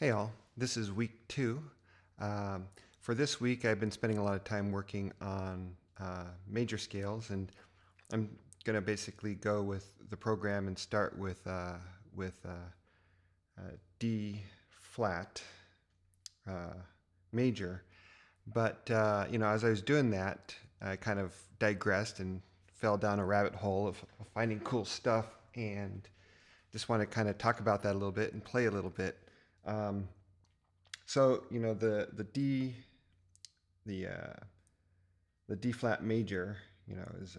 Hey all, this is week 2. For this week, I've been spending a lot of time working on major scales, and I'm going to basically go with the program and start with D flat major. But as I was doing that, I kind of digressed and fell down a rabbit hole of finding cool stuff, and just want to kind of talk about that a little bit and play a little bit. So the D the uh, the D flat major is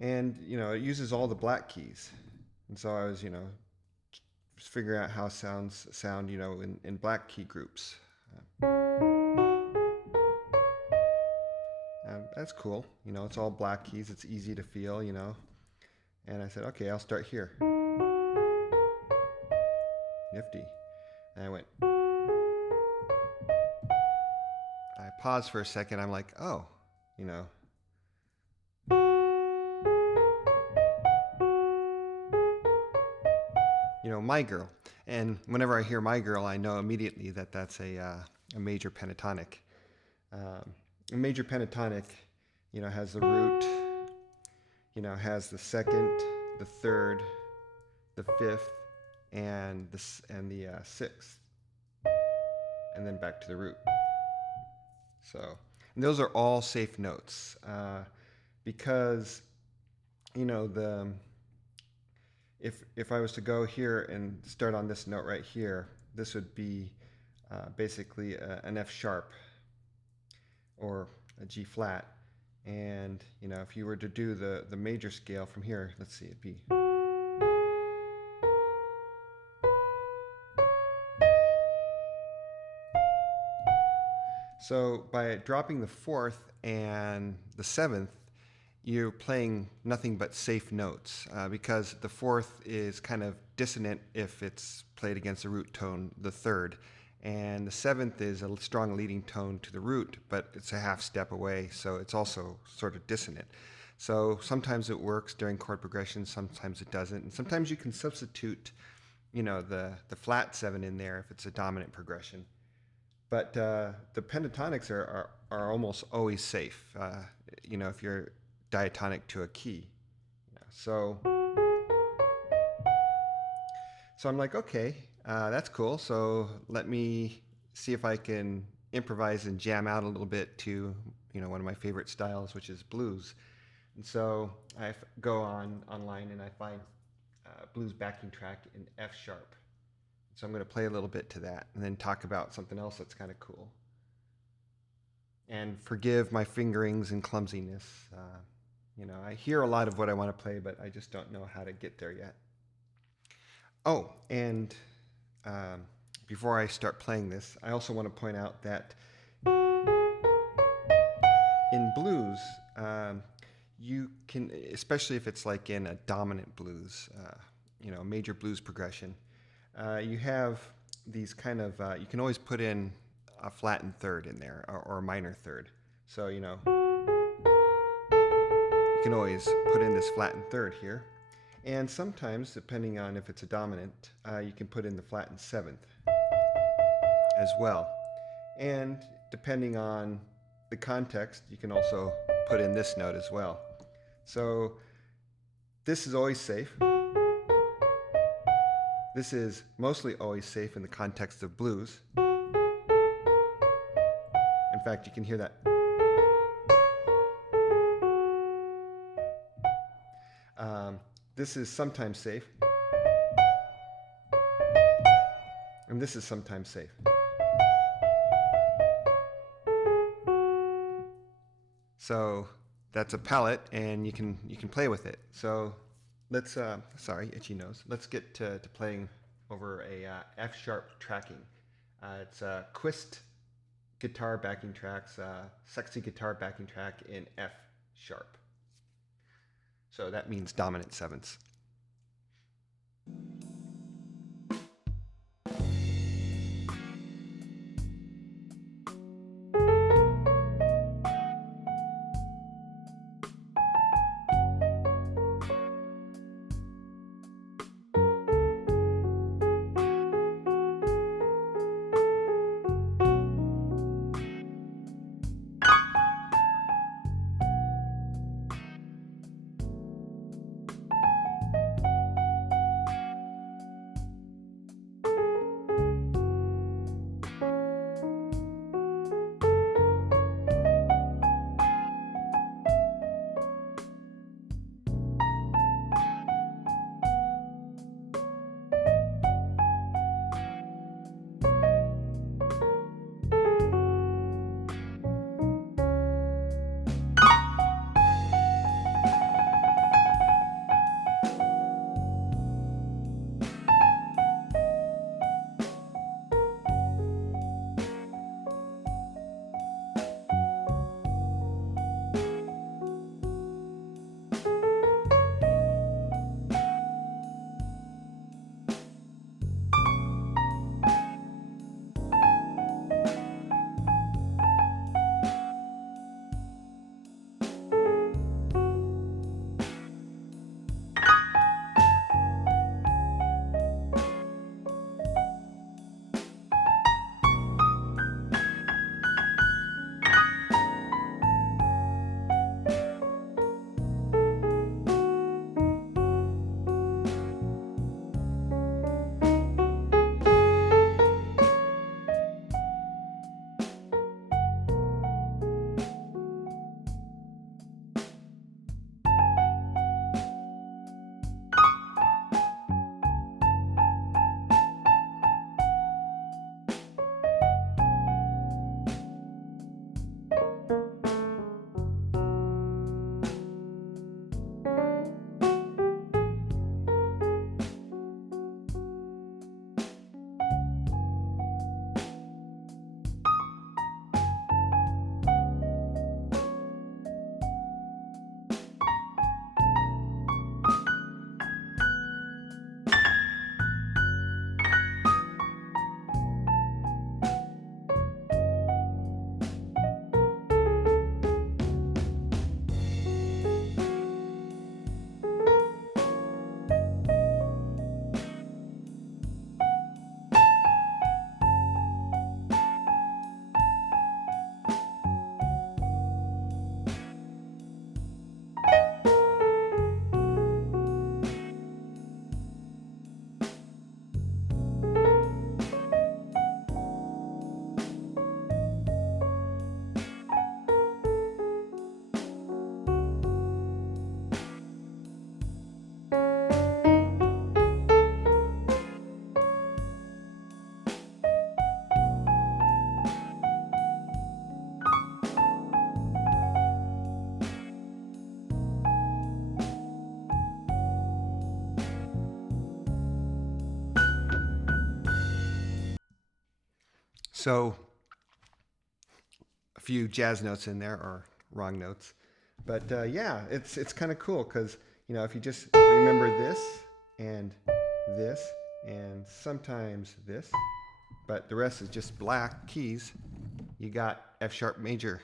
and it uses all the black keys, and so I was just figuring out how sounds sound in black key groups. That's cool. It's all black keys. It's easy to feel. And I said, okay, I'll start here. Nifty. And I went. I paused for a second. I'm like, oh, My Girl. And whenever I hear My Girl, I know immediately that that's a major pentatonic. A major pentatonic, has the root, has the second, the third, the fifth, and the sixth, and then back to the root. And those are all safe notes, because if I was to go here and start on this note right here, this would be basically an F sharp or a G flat. And if you were to do the major scale from here, let's see, it'd be so by dropping the fourth and the seventh, you're playing nothing but safe notes, because the fourth is kind of dissonant if it's played against the root tone, the third, and the seventh is a strong leading tone to the root, but it's a half step away, so it's also sort of dissonant. So sometimes it works during chord progression, sometimes it doesn't, and sometimes you can substitute the flat 7 in there if it's a dominant progression. But the pentatonics are almost always safe, if you're diatonic to a key. So I'm like, okay, that's cool. So let me see if I can improvise and jam out a little bit to one of my favorite styles, which is blues. And so I go online and I find blues backing track in F sharp. So I'm going to play a little bit to that and then talk about something else that's kind of cool. And forgive my fingerings and clumsiness. I hear a lot of what I want to play, but I just don't know how to get there yet. Oh, and before I start playing this, I also want to point out that in blues, you can, especially if it's like in a dominant blues, a major blues progression, you have these kind of, you can always put in a flattened third in there, or a minor third. So, you can always put in this flattened third here. And sometimes, depending on if it's a dominant, you can put in the flattened seventh as well. And depending on the context, you can also put in this note as well. So this is always safe. This is mostly always safe in the context of blues. In fact, you can hear that. This is sometimes safe. And this is sometimes safe. So that's a palette, and you can play with it. So let's sorry, itchy nose. Let's get to playing over a F sharp tracking. It's a Quist guitar backing tracks, sexy guitar backing track in F sharp. So that means dominant sevenths. So a few jazz notes in there, or wrong notes. But yeah, it's kind of cool because, you know, if you just remember this and sometimes this, but the rest is just black keys, you got F sharp major,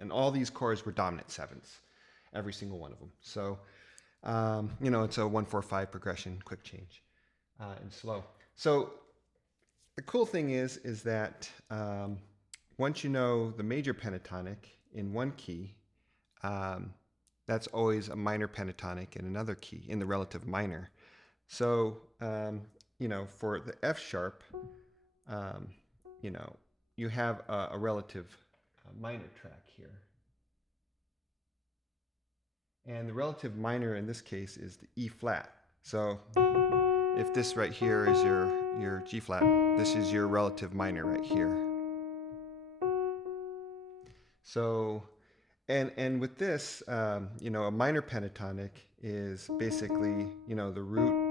and all these chords were dominant sevenths, every single one of them. So, you know, it's a 1-4-5 progression, quick change, and slow. So the cool thing is that once you know the major pentatonic in one key, that's always a minor pentatonic in another key, in the relative minor. So, you know, for the F sharp, you know, you have a relative minor track here. And the relative minor in this case is the E flat. So if this right here is your G flat, this is your relative minor right here. So, and with this, you know, a minor pentatonic is basically, you know, the root.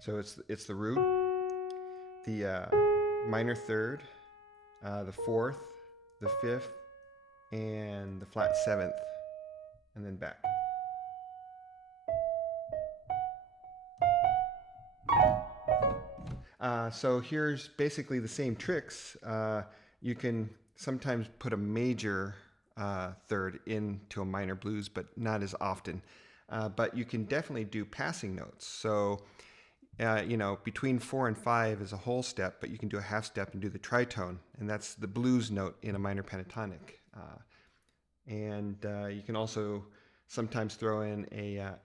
So it's the root, the minor third, the fourth, the fifth, and the flat seventh, and then back. So here's basically the same tricks. You can sometimes put a major third into a minor blues, but not as often. But you can definitely do passing notes. So, you know, between 4 and 5 is a whole step, but you can do a half step and do the tritone, and that's the blues note in a minor pentatonic. You can also sometimes throw in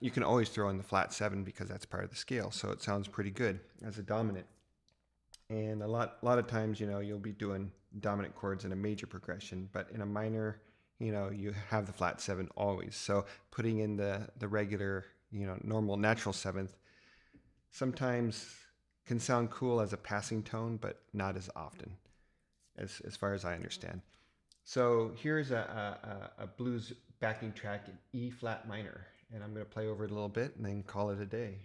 you can always throw in the flat 7 because that's part of the scale, so it sounds pretty good as a dominant. And a lot of times, you know, you'll be doing dominant chords in a major progression, but in a minor, you know, you have the flat 7 always. So putting in the regular, you know, normal natural 7th sometimes can sound cool as a passing tone, but not as often, as far as I understand. So here's a blues backing track in E flat minor, and I'm going to play over it a little bit and then call it a day.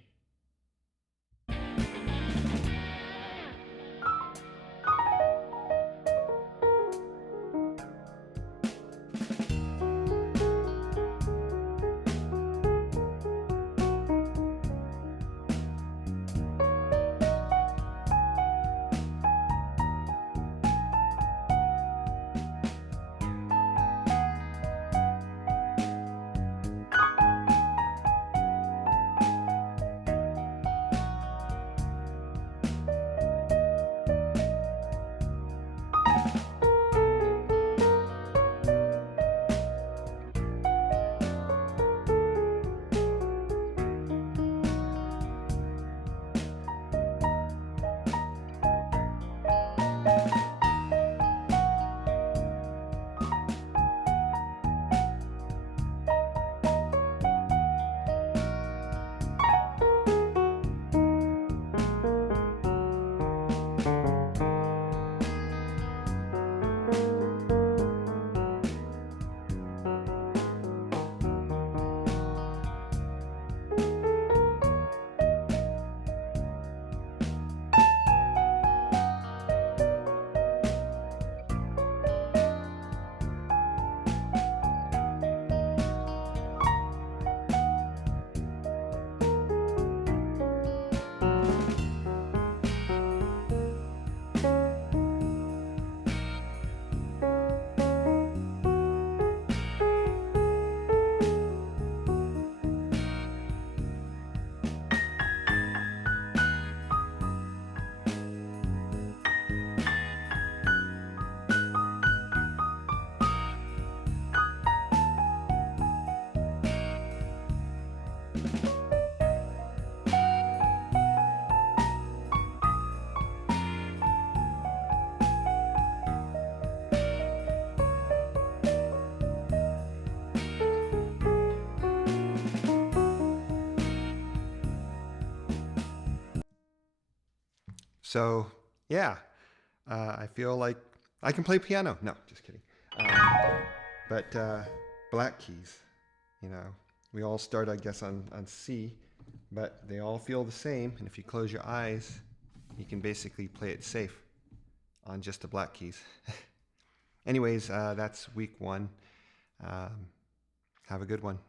So, yeah, I feel like I can play piano. No, just kidding. But black keys, you know, we all start, I guess, on C, but they all feel the same. And if you close your eyes, You can basically play it safe on just the black keys. Anyways, that's week 1. Have a good one.